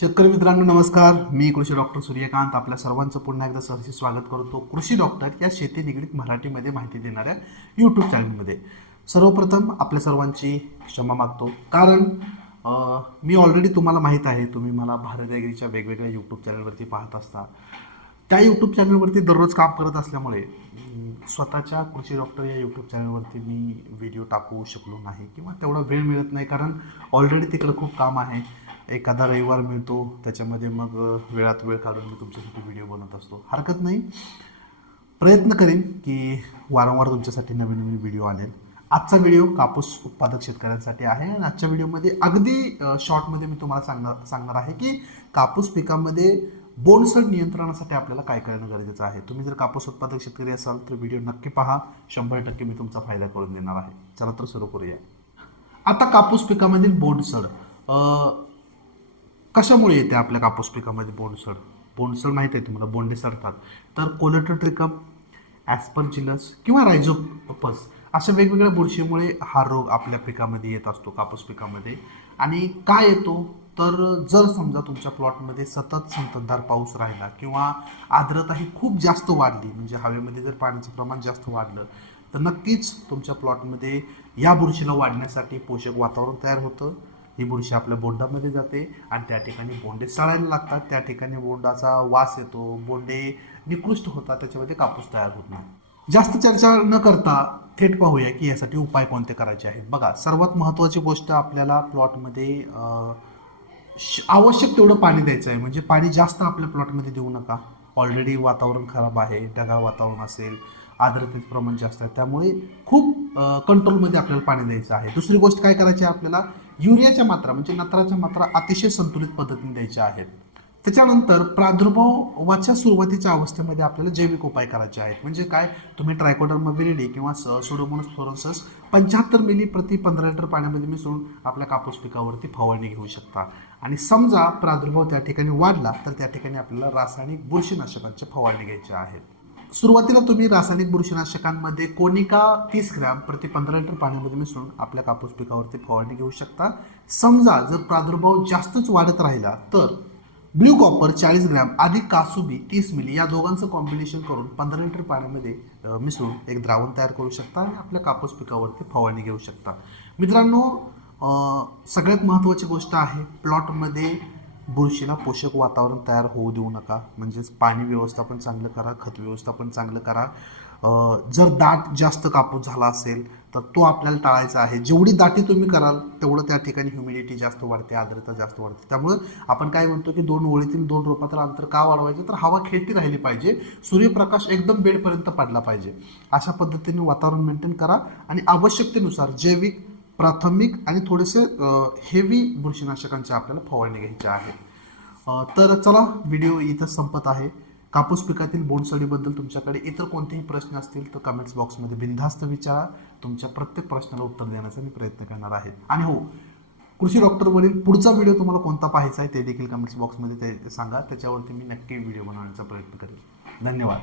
शेतकरी मित्रांनो नमस्कार. मी कृषी डॉक्टर सूर्यकांत. आपल्या सर्वांचं पुन्हा एकदा सहर्ष स्वागत करतो. कृषी डॉक्टर या शेती निगडीत मराठीमध्ये माहिती देणाऱ्या यूट्यूब चॅनलमध्ये सर्वप्रथम आपल्या सर्वांची क्षमा मागतो. कारण मी ऑलरेडी तुम्हाला माहीत आहे तुम्ही मला भारत ॲग्रीच्या वेगवेगळ्या यूट्यूब चॅनलवरती पाहत असता. त्या यूट्यूब चॅनलवरती दररोज काम करत असल्यामुळे स्वतःच्या कृषी डॉक्टर या यूट्यूब चॅनलवरती मी व्हिडिओ टाकू शकलो नाही किंवा तेवढा वेळ मिळत नाही कारण ऑलरेडी तिकडं खूप काम आहे. एखादा रविवार मिळतो त्याच्यामध्ये मग वेळात वेळ काढून मी तुमच्यासाठी व्हिडिओ बनवत असतो. हरकत नाही. प्रयत्न करेन की वारंवार तुमच्यासाठी नवीन नवीन व्हिडिओ आणेल आजचा व्हिडिओ कापूस उत्पादक शेतकऱ्यांसाठी आहे आणि आजच्या व्हिडिओमध्ये अगदी शॉर्टमध्ये मी तुम्हाला सांगणार सांगणार आहे की कापूस पिकामध्ये बोनसड नियंत्रणासाठी आपल्याला काय करणं गरजेचं आहे. तुम्ही जर कापूस उत्पादक शेतकरी असाल तर व्हिडिओ नक्की पहा. शंभर टक्के मी तुमचा फायदा करून देणार आहे. चला तर सुरू करूया. आता कापूस पिकामधील बोनसड कशामुळे येते आपल्या कापूस पिकामध्ये बोंडसड बोंडसड माहीत आहे तुम्हाला बोंडे सडतात. तर कोलेटोट्रिकम ॲस्परजिलस किंवा रायझोपस अशा वेगवेगळ्या बुरशीमुळे हा रोग आपल्या पिकामध्ये येत असतो कापूस पिकामध्ये. आणि काय येतो? तर जर समजा तुमच्या प्लॉटमध्ये सतत संततधार पाऊस राहिला किंवा आर्द्रता ही खूप जास्त वाढली म्हणजे हवेमध्ये जर पाण्याचं प्रमाण जास्त वाढलं तर नक्कीच तुमच्या प्लॉटमध्ये या बुरशीला वाढण्यासाठी पोषक वातावरण तयार होतं. ही बुरशी आपल्या बोंडामध्ये जाते आणि त्या ठिकाणी बोंडे सळायला लागतात. त्या ठिकाणी बोंडाचा वास येतो. बोंडे निकृष्ट होतात. त्याच्यामध्ये कापूस तयार होत नाही. जास्त चर्चा न करता थेट पाहूया की यासाठी उपाय कोणते करायचे आहेत. बघा सर्वात महत्त्वाची गोष्ट आपल्याला प्लॉटमध्ये श- आवश्यक तेवढं पाणी द्यायचं आहे. म्हणजे पाणी जास्त आपल्या प्लॉटमध्ये देऊ नका. ऑलरेडी वातावरण खराब आहे. ढगाळ वातावरण असेल. आर्द्रतेचं प्रमाण जास्त आहे. त्यामुळे खूप कंट्रोलमध्ये आपल्याला पाणी द्यायचं आहे. दुसरी गोष्ट काय करायची आहे आपल्याला? युरियाच्या मात्रा म्हणजे नत्राच्या मात्रा अतिशय संतुलित पद्धतीने द्यायच्या आहेत. त्याच्यानंतर प्रादुर्भावाच्या सुरुवातीच्या अवस्थेमध्ये आपल्याला जैविक उपाय करायचे आहेत. म्हणजे काय? तुम्ही ट्रायकोडर्मा विरिडी किंवा सोडोमोनस फ्लोरोसस पंच्याहत्तर मिली प्रति पंधरा लिटर पाण्यामध्ये मिसळून आपल्या कापूस पिकावरती फवारणी घेऊ शकता. आणि समजा प्रादुर्भाव त्या ठिकाणी वाढला तर त्या ठिकाणी आपल्याला रासायनिक बुरशीनाशकांची फवारणी घ्यायची आहेत सुरुवातीला तुम्ही रासायनिक बुरशीनाशकांमध्ये कोनिका तीस ग्रॅम प्रति पंधरा लिटर पाण्यामध्ये मिसळून आपल्या कापूस पिकावरती फवारणी घेऊ शकता. समजा जर प्रादुर्भाव जास्तच वाढत राहिला तर ब्ल्यू कॉपर चाळीस ग्रॅम अधिक कासुबी तीस मिली या दोघांचं कॉम्बिनेशन करून पंधरा लिटर पाण्यामध्ये मिसळून एक द्रावण तयार करू शकता आणि आपल्या कापूस पिकावरती फवारणी घेऊ शकता. मित्रांनो सगळ्यात महत्त्वाची गोष्ट आहे प्लॉटमध्ये बुरशीला पोषक वातावरण तयार होऊ देऊ नका. म्हणजेच पाणी व्यवस्थापन चांगलं करा खत व्यवस्थापन चांगलं करा. जर दाट जास्त कापूस झाला असेल तर तो आपल्याला टाळायचा आहे. जेवढी दाटी तुम्ही कराल तेवढं त्या ठिकाणी ह्युमिडिटी जास्त वाढते आर्द्रता जास्त वाढते. त्यामुळं आपण काय म्हणतो की दोन ओळीतील दोन रोपातील अंतर का वाढवायचं? तर हवा खेळती राहिली पाहिजे. सूर्यप्रकाश एकदम बेडपर्यंत पडला पाहिजे. अशा पद्धतीने वातावरण मेंटेन करा आणि आवश्यकतेनुसार जैविक प्राथमिक आणि थोडेसे हेवी बुरशीनाशकांच्या आपल्याला फवारणी घ्यायच्या आहे. तर चला व्हिडिओ इथं संपत आहे. कापूस पिकातील बोंडसळीबद्दल तुमच्याकडे इतर कोणतेही प्रश्न असतील तर कमेंट्स बॉक्समध्ये बिनधास्त विचारा. तुमच्या प्रत्येक प्रश्नाला उत्तर देण्याचा मी प्रयत्न करणार आहे. आणि हो कृषी डॉक्टरवरील पुढचा व्हिडिओ तुम्हाला कोणता पाहायचा आहे ते देखील कमेंट्स बॉक्समध्ये ते सांगा. त्याच्यावरती मी नक्की व्हिडिओ बनवण्याचा प्रयत्न करेन. धन्यवाद.